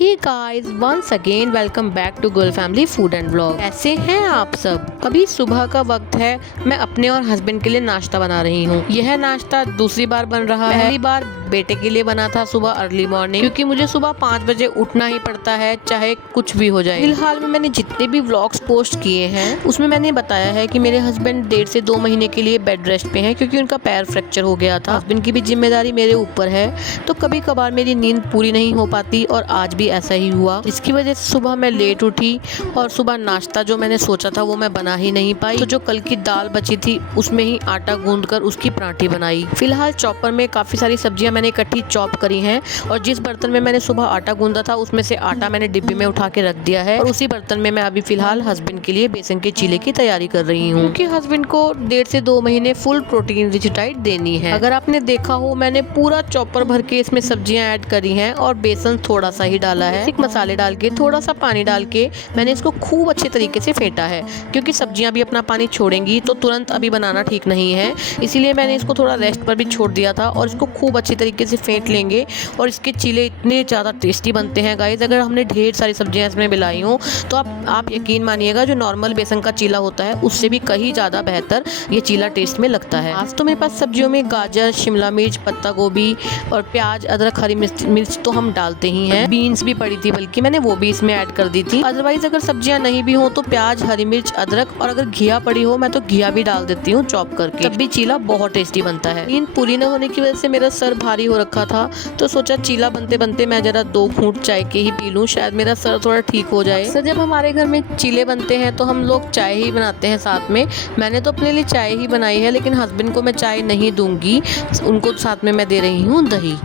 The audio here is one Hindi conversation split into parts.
Hey guys, once again welcome back to girl family food and vlog. कैसे हैं आप सब। अभी सुबह का वक्त है। मैं अपने और हस्बैंड के लिए नाश्ता बना रही हूँ। यह नाश्ता दूसरी बार बन रहा है। पहली बार बेटे के लिए बना था सुबह अर्ली मॉर्निंग, क्योंकि मुझे सुबह 5 बजे उठना ही पड़ता है, चाहे कुछ भी हो जाए। फिलहाल में मैंने जितने भी व्लॉग्स पोस्ट किए हैं उसमें मैंने बताया है कि मेरे हस्बैंड 1.5 से 2 महीने के लिए बेड रेस्ट पे हैं, क्योंकि उनका पैर फ्रैक्चर हो गया था। हस्बैंड की भी जिम्मेदारी मेरे ऊपर है, तो कभी कभार मेरी नींद पूरी नहीं हो पाती और आज भी ऐसा ही हुआ। इसकी वजह से सुबह मैं लेट उठी और सुबह नाश्ता जो मैंने सोचा था वो मैं बना ही नहीं पाई। तो जो कल की दाल बची थी उसमें ही आटा गूंदकर उसकी पराठे बनाई। फिलहाल चॉपर में काफी सारी सब्जियां मैंने इकट्ठी चॉप करी हैं और जिस बर्तन में मैंने सुबह आटा गूंदा था उसमें से आटा मैंने डिब्बे में उठा के रख दिया है और उसी बर्तन में मैं अभी फिलहाल हस्बैंड के लिए बेसन के चीले की तैयारी कर रही हूँ, क्योंकि हस्बैंड को 1.5 से 2 महीने फुल प्रोटीन रिच डाइट देनी है। अगर आपने देखा हो, मैंने पूरा चॉपर भर के इसमें सब्जियां ऐड करी हैं और बेसन थोड़ा सा ही डाला है। एक मसाले डाल के थोड़ा सा पानी डाल के मैंने इसको खूब अच्छे तरीके से फेंटा है, क्योंकि सब्जियां भी अपना पानी छोड़ेंगी तो तुरंत अभी बनाना ठीक नहीं है। इसीलिए मैंने इसको थोड़ा रेस्ट पर भी छोड़ दिया था और इसको खूब अच्छी तरीके से फेंट लेंगे और इसके चीले इतने ज़्यादा टेस्टी बनते हैं गाइस। अगर हमने ढेर सारी सब्जियां इसमें मिलाई हों तो आप यकीन मानिएगा, जो नॉर्मल बेसन का चीला होता है उससे भी कहीं ज़्यादा बेहतर ये चीला टेस्ट में लगता है। आज तो मेरे पास सब्जियों में गाजर, शिमला मिर्च, पत्ता गोभी और प्याज, अदरक, हरी मिर्च तो हम डालते ही हैं। बीन्स भी पड़ी थी, बल्कि मैंने वो भी इसमें ऐड कर दी थी। अदरवाइज अगर सब्जियां नहीं भी हो तो प्याज, हरी मिर्च, अदरक और अगर घिया पड़ी हो मैं तो घिया भी डाल देती हूँ चॉप करके, तब भी चीला बहुत टेस्टी बनता है। नींद पूरी न होने की वजह से मेरा सर भारी हो रखा था, तो सोचा चीला बनते बनते मैं जरा 2 घूंट चाय के ही पी लूं, शायद मेरा सर थोड़ा ठीक हो जाए। सर जब हमारे घर में चीले बनते हैं तो हम लोग चाय ही बनाते हैं साथ में। मैंने तो अपने लिए चाय ही बनाई है, लेकिन हस्बैंड को मैं चाय नहीं दूंगी, उनको साथ में मैं दे रही हूँ दही।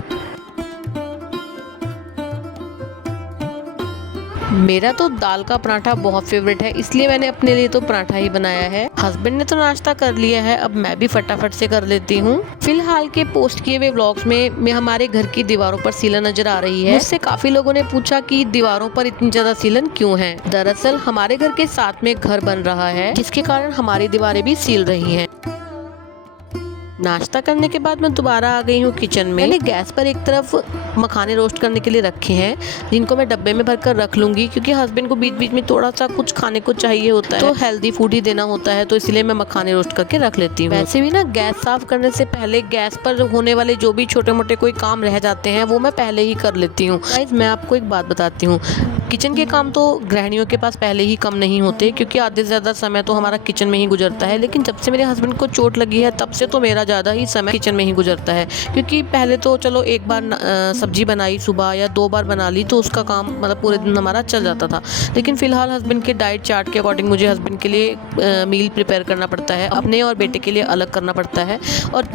मेरा तो दाल का पराठा बहुत फेवरेट है, इसलिए मैंने अपने लिए तो पराठा ही बनाया है। हस्बैंड ने तो नाश्ता कर लिया है, अब मैं भी फटाफट से कर लेती हूँ। फिलहाल के पोस्ट किए हुए व्लॉग्स में हमारे घर की दीवारों पर सीलन नजर आ रही है। मुझसे काफी लोगों ने पूछा कि दीवारों पर इतनी ज्यादा सीलन क्यों है। दरअसल हमारे घर के साथ में घर बन रहा है, जिसके कारण हमारी दीवारें भी सील रही है। नाश्ता करने के बाद मैं दोबारा आ गई हूँ किचन में। मैंने गैस पर एक तरफ मखाने रोस्ट करने के लिए रखे हैं, जिनको मैं डब्बे में भरकर रख लूंगी, क्योंकि हस्बैंड को बीच बीच में थोड़ा सा कुछ खाने को चाहिए होता है, तो हेल्दी फूड ही देना होता है, तो इसलिए मैं मखाने रोस्ट करके रख लेती हूँ। वैसे भी ना गैस साफ करने से पहले गैस पर होने वाले जो भी छोटे मोटे कोई काम रह जाते हैं वो मैं पहले ही कर लेती हूँ। गाइस, मैं आपको एक बात बताती हूँ, किचन के काम तो गृहिणियों के पास पहले ही कम नहीं होते, क्योंकि आधे से ज्यादा समय तो हमारा किचन में ही गुजरता है। लेकिन जब से मेरे हस्बैंड को चोट लगी है तब से तो मेरा ज्यादा ही समय किचन में ही गुजरता है, क्योंकि पहले तो चलो एक बार सब्जी बनाई सुबह या 2 बार बना ली तो उसका काम मतलब पूरे दिन हमारा चल जाता था। लेकिन फिलहाल हस्बैंड के डाइट चार्ट के अकॉर्डिंग मुझे हस्बैंड के लिए मील प्रिपेयर करना पड़ता है, अपने और बेटे के लिए अलग करना पड़ता है। और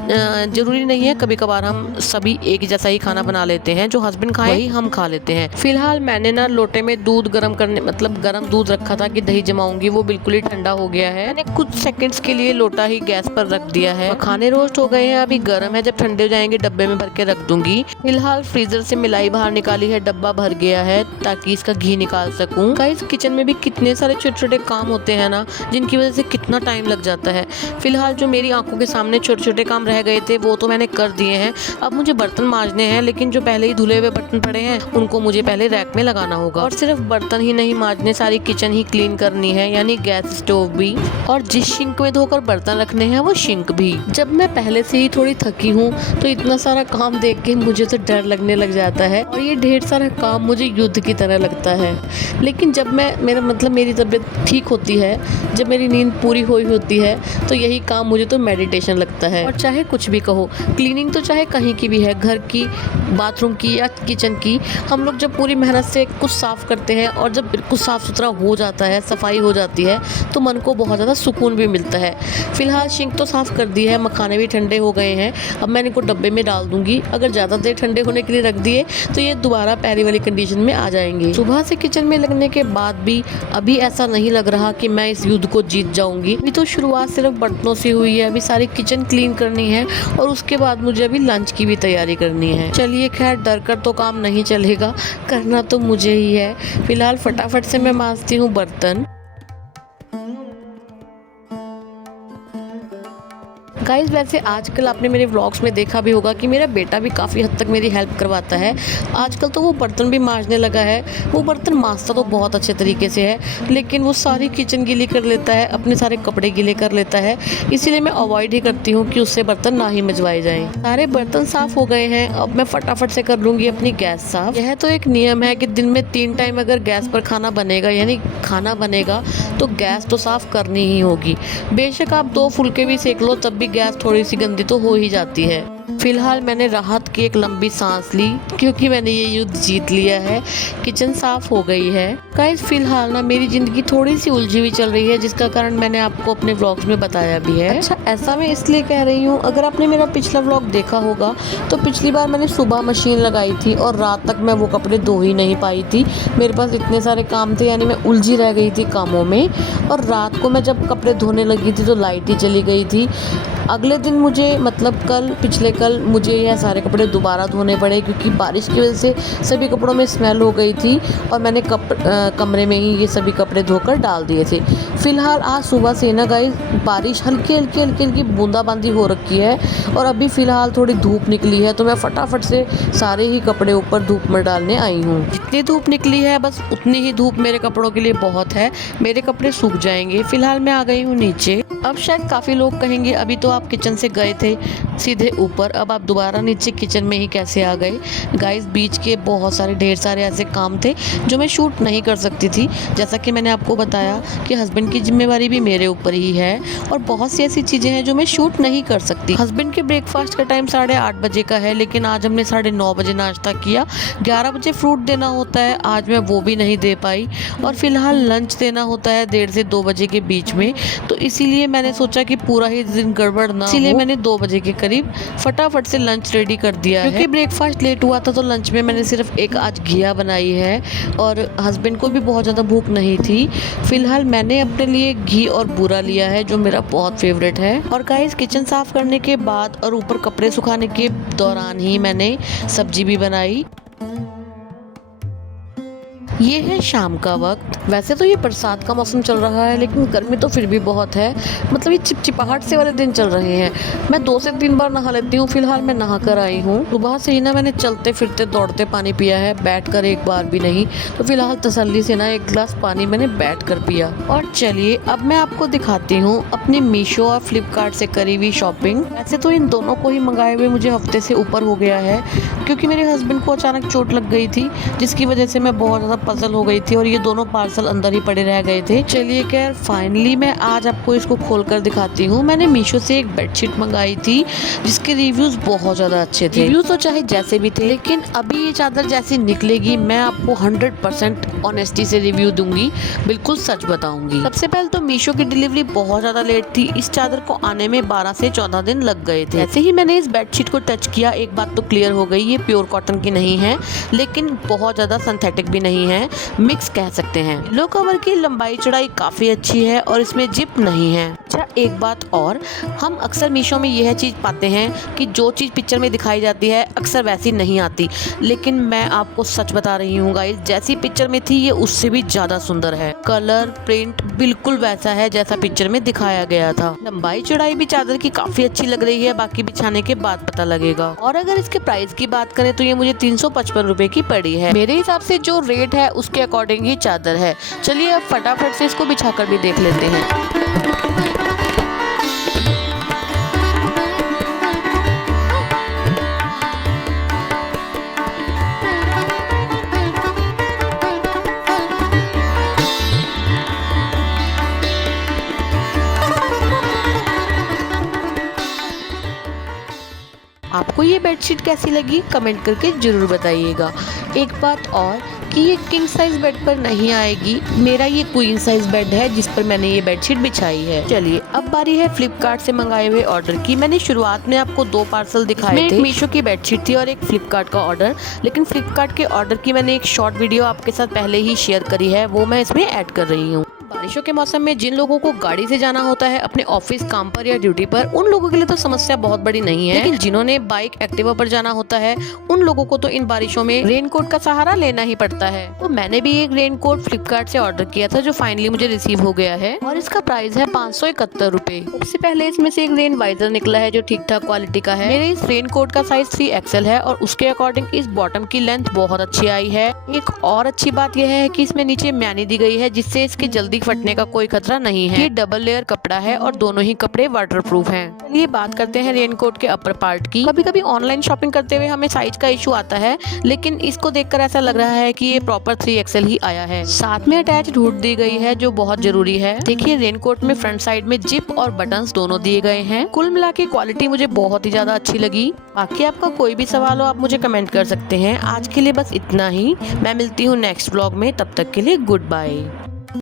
जरूरी नहीं है, कभी कभार हम सभी एक जैसा ही खाना बना लेते हैं, जो हस्बैंड खाए वही हम खा लेते हैं। फिलहाल मैंने ना लोटे में दूध गर्म करने मतलब गर्म दूध रखा था कि दही जमाऊंगी, वो बिल्कुल ही ठंडा हो गया है। मैंने कुछ सेकंड्स के लिए लोटा ही गैस पर रख दिया है। खाने रोस्ट हो गए हैं, अभी गर्म है, जब ठंडे हो जाएंगे डब्बे में भर के रख दूंगी। फिलहाल फ्रीजर से मिलाई बाहर निकाली है, डब्बा भर गया है ताकि इसका घी निकाल सकूं। गाइस, किचन में भी कितने सारे छोटे छोटे काम होते हैं ना, जिनकी वजह से कितना टाइम लग जाता है। फिलहाल जो मेरी आंखों के सामने छोटे छोटे काम रह गए थे वो तो मैंने कर दिए हैं। अब मुझे बर्तन मांजने हैं, लेकिन जो पहले ही धुले हुए बर्तन पड़े हैं उनको मुझे पहले रैक में लगाना होगा। और सिर्फ बर्तन ही नहीं मांजने, सारी किचन ही क्लीन करनी है, यानी गैस स्टोव भी, और जिस सिंक में धोकर बर्तन रखने हैं वो सिंक भी। जब मैं पहले से ही थोड़ी थकी हूँ तो इतना सारा काम देख के मुझे तो डर लगने लग जाता है, और ये ढेर सारा काम मुझे युद्ध की तरह लगता है। लेकिन जब मेरी तबीयत ठीक होती है, जब मेरी नींद पूरी हुई होती है, तो यही काम मुझे तो मेडिटेशन लगता है। और चाहे कुछ भी कहो, क्लीनिंग तो चाहे कहीं की भी है, घर की, बाथरूम की या किचन की, हम लोग जब पूरी मेहनत से कुछ साफ करते हैं और जब बिल्कुल साफ सुथरा हो जाता है, सफाई हो जाती है, तो मन को बहुत ज़्यादा सुकून भी मिलता है। फिलहाल सिंक तो साफ कर दी है, मखाने भी ठंडे हो गए हैं, अब मैं इनको डब्बे में डाल दूंगी। अगर ज़्यादा देर ठंडे होने के लिए रख दिए तो ये दोबारा पहली वाली कंडीशन में आ जाएंगे। सुबह से किचन में लगने के बाद भी अभी ऐसा नहीं लग रहा कि मैं इस युद्ध को जीत जाऊंगी। अभी तो शुरुआत सिर्फ बर्तनों से हुई है, अभी सारी किचन क्लीन करनी है और उसके बाद मुझे अभी लंच की भी तैयारी करनी है। चलिए खैर, डर कर तो काम नहीं चलेगा, करना तो मुझे ही है। फिलहाल फटाफट से मैं मांजती हूँ बर्तन। गाइस वैसे आजकल आपने मेरे व्लॉग्स में देखा भी होगा कि मेरा बेटा भी काफ़ी हद तक मेरी हेल्प करवाता है। आजकल तो वो बर्तन भी मांजने लगा है। वो बर्तन मांजता तो बहुत अच्छे तरीके से है, लेकिन वो सारी किचन गीली कर लेता है, अपने सारे कपड़े गीले कर लेता है। इसीलिए मैं अवॉइड ही करती हूँ कि उससे बर्तन ना ही मजवाए जाएं। सारे बर्तन साफ़ हो गए हैं, अब मैं फटाफट से कर लूँगी अपनी गैस साफ़। यह तो एक नियम है कि दिन में 3 टाइम अगर गैस पर खाना बनेगा, यानी खाना बनेगा, तो गैस तो साफ़ करनी ही होगी। बेशक आप 2 फुलके भी सेक लो, तब भी गैस थोड़ी सी गंदी तो हो ही जाती है। फिलहाल मैंने राहत की एक लंबी सांस ली, क्योंकि मैंने ये युद्ध जीत लिया है। किचन साफ हो गई है। गाइस फिलहाल ना मेरी ज़िंदगी थोड़ी सी उलझी हुई चल रही है, जिसका कारण मैंने आपको अपने व्लॉग्स में बताया भी है। अच्छा, ऐसा मैं इसलिए कह रही हूँ, अगर आपने मेरा पिछला व्लॉग देखा होगा तो पिछली बार मैंने सुबह मशीन लगाई थी और रात तक मैं वो कपड़े धो ही नहीं पाई थी। मेरे पास इतने सारे काम थे, यानी मैं उलझी रह गई थी कामों में। और रात को मैं जब कपड़े धोने लगी थी तो लाइट ही चली गई थी। अगले दिन मुझे, मतलब पिछले कल मुझे यह सारे कपड़े दोबारा धोने पड़े, क्योंकि बारिश की वजह से सभी कपड़ों में स्मेल हो गई थी और मैंने कमरे में ही ये सभी कपड़े धोकर डाल दिए थे। फिलहाल आज सुबह से ना गाइस बारिश हल्की बूंदाबांदी हो रखी है और अभी फ़िलहाल थोड़ी धूप निकली है, तो मैं फटाफट से सारे ही कपड़े ऊपर धूप में डालने आई हूँ। जितनी धूप निकली है बस उतनी ही धूप मेरे कपड़ों के लिए बहुत है, मेरे कपड़े सूख जाएंगे। फिलहाल मैं आ गई हूँ नीचे। अब शायद काफ़ी लोग कहेंगे अभी तो आप किचन से गए थे सीधे ऊपर, अब आप दोबारा नीचे किचन में ही कैसे आ गए। गाइस बीच के बहुत सारे ढेर सारे ऐसे काम थे जो मैं शूट नहीं कर सकती थी। जैसा कि मैंने आपको बताया कि हस्बैंड की जिम्मेवारी भी मेरे ऊपर ही है और बहुत सी ऐसी चीज़ें हैं जो मैं शूट नहीं कर सकती। हस्बैंड के ब्रेकफास्ट का टाइम 8:30 बजे का है, लेकिन आज हमने 9:30 बजे नाश्ता किया। 11 बजे फ्रूट देना होता है, आज मैं वो भी नहीं दे पाई। और फिलहाल लंच देना होता है 1:30 से 2 बजे के बीच में, तो इसीलिए मैंने सोचा कि पूरा ही दिन गड़बड़ ना हो, इसीलिए मैंने 2 बजे के करीब फटाफट से लंच रेडी कर दिया है। क्योंकि ब्रेकफास्ट लेट हुआ था तो लंच में मैंने सिर्फ एक आज घिया बनाई है और हस्बैंड को भी बहुत ज़्यादा भूख नहीं थी। फिलहाल मैंने अपने लिए घी और बूरा लिया है, जो मेरा बहुत फेवरेट है। और गाइस किचन साफ करने के बाद और ऊपर कपड़े सुखाने के दौरान ही मैंने सब्जी भी बनाई। ये है शाम का वक्त। वैसे तो ये बरसात का मौसम चल रहा है, लेकिन गर्मी तो फिर भी बहुत है। मतलब ये चिपचिपाहट से वाले दिन चल रहे हैं। मैं 2 से 3 बार नहा लेती हूँ। फिलहाल मैं नहा कर आई हूँ। सुबह से ही ना मैंने चलते फिरते दौड़ते पानी पिया है, बैठकर एक बार भी नहीं। तो फिलहाल तसल्ली से ना 1 गिलास पानी मैंने बैठकर पिया। और चलिए अब मैं आपको दिखाती हूँ अपनी मीशो और फ्लिपकार्ट से करी हुई शॉपिंग। वैसे तो इन दोनों को ही मंगाए हुए मुझे हफ्ते से ऊपर हो गया है, क्योंकि मेरे हस्बैंड को अचानक चोट लग गई थी, जिसकी वजह से मैं बहुत ज़्यादा पजल हो गई थी और ये दोनों पार्सल अंदर ही पड़े रह गए थे। चलिए खैर फाइनली मैं आज आपको इसको खोलकर दिखाती हूँ। मैंने मीशो से एक बेडशीट मंगाई थी, जिसके रिव्यूज बहुत ज़्यादा अच्छे थे। रिव्यूज तो चाहे जैसे भी थे, लेकिन अभी ये चादर जैसी निकलेगी मैं आपको 100% ऑनेस्टी से रिव्यू दूंगी, बिल्कुल सच बताऊंगी। सबसे पहले तो मीशो की डिलीवरी बहुत ज़्यादा लेट थी। इस चादर को आने में 12 से 14 दिन लग गए थे। ऐसे ही मैंने इस बेडशीट को टच किया, एक बात तो क्लियर हो गई, ये प्योर कॉटन की नहीं है, लेकिन बहुत ज़्यादा सिंथेटिक भी नहीं है, मिक्स कह सकते हैं। लो कवर की लंबाई चौड़ाई काफी अच्छी है और इसमें जिप नहीं है। अच्छा एक बात और, हम अक्सर मीशो में यह चीज पाते हैं कि जो चीज पिक्चर में दिखाई जाती है अक्सर वैसी नहीं आती, लेकिन मैं आपको सच बता रही हूँ गाइस, जैसी पिक्चर में थी ये उससे भी ज्यादा सुंदर है। कलर प्रिंट बिल्कुल वैसा है जैसा पिक्चर में दिखाया गया था। लंबाई चौड़ाई भी चादर की काफी अच्छी लग रही है, बाकी बिछाने के बाद पता लगेगा। और अगर इसके प्राइस की बात करें तो ये मुझे 355 रुपए की पड़ी है। मेरे हिसाब से जो रेट है उसके अकॉर्डिंग ही चादर है। चलिए अब फटाफट से इसको बिछाकर भी देख लेते हैं। आपको ये बेडशीट कैसी लगी कमेंट करके जरूर बताइएगा। एक बात और कि ये किंग साइज बेड पर नहीं आएगी, मेरा ये क्वीन साइज बेड है जिस पर मैंने ये बेडशीट बिछाई है। चलिए अब बारी है फ्लिपकार्ट से मंगाए हुए ऑर्डर की। मैंने शुरुआत में आपको 2 पार्सल दिखाए थे, एक मीशो की बेडशीट थी और एक फ्लिपकार्ट का ऑर्डर। लेकिन फ्लिपकार्ट के ऑर्डर की मैंने एक शॉर्ट वीडियो आपके साथ पहले ही शेयर करी है, वो मैं इसमें ऐड कर रही हूँ। बारिशों के मौसम में जिन लोगों को गाड़ी से जाना होता है अपने ऑफिस, काम पर या ड्यूटी पर, उन लोगों के लिए तो समस्या बहुत बड़ी नहीं है, लेकिन जिन्होंने बाइक, एक्टिवा पर जाना होता है उन लोगों को तो इन बारिशों में रेनकोट का सहारा लेना ही पड़ता है। तो मैंने भी एक रेनकोट फ्लिपकार्ट से ऑर्डर किया था जो फाइनली मुझे रिसीव हो गया है और इसका प्राइस है 571 रुपए। सबसे पहले इसमें से एक रेन वाइजर निकला है जो ठीक ठाक क्वालिटी का है। मेरे इस रेनकोट का साइज 3XL है और उसके अकॉर्डिंग इस बॉटम की लेंथ बहुत अच्छी आई है। एक और अच्छी बात यह है कि इसमें नीचे म्यानी दी गई है जिससे इसके जल्दी फटने का कोई खतरा नहीं है। ये डबल लेयर कपड़ा है और दोनों ही कपड़े वाटरप्रूफ हैं। चलिए बात करते हैं रेनकोट के अपर पार्ट की। कभी कभी ऑनलाइन शॉपिंग करते हुए हमें साइज का इशू आता है, लेकिन इसको देखकर ऐसा लग रहा है कि ये प्रॉपर 3XL ही आया है। साथ में अटैच हुड दी गई है जो बहुत जरूरी है। देखिए रेनकोट में फ्रंट साइड में जिप और बटन्स दोनों दिए गए हैं। कुल मिला के क्वालिटी मुझे बहुत ही ज्यादा अच्छी लगी। बाकी आपका कोई भी सवाल हो आप मुझे कमेंट कर सकते हैं। आज के लिए बस इतना ही। मैं मिलती हूँ नेक्स्ट व्लॉग में, तब तक के लिए गुड बाय।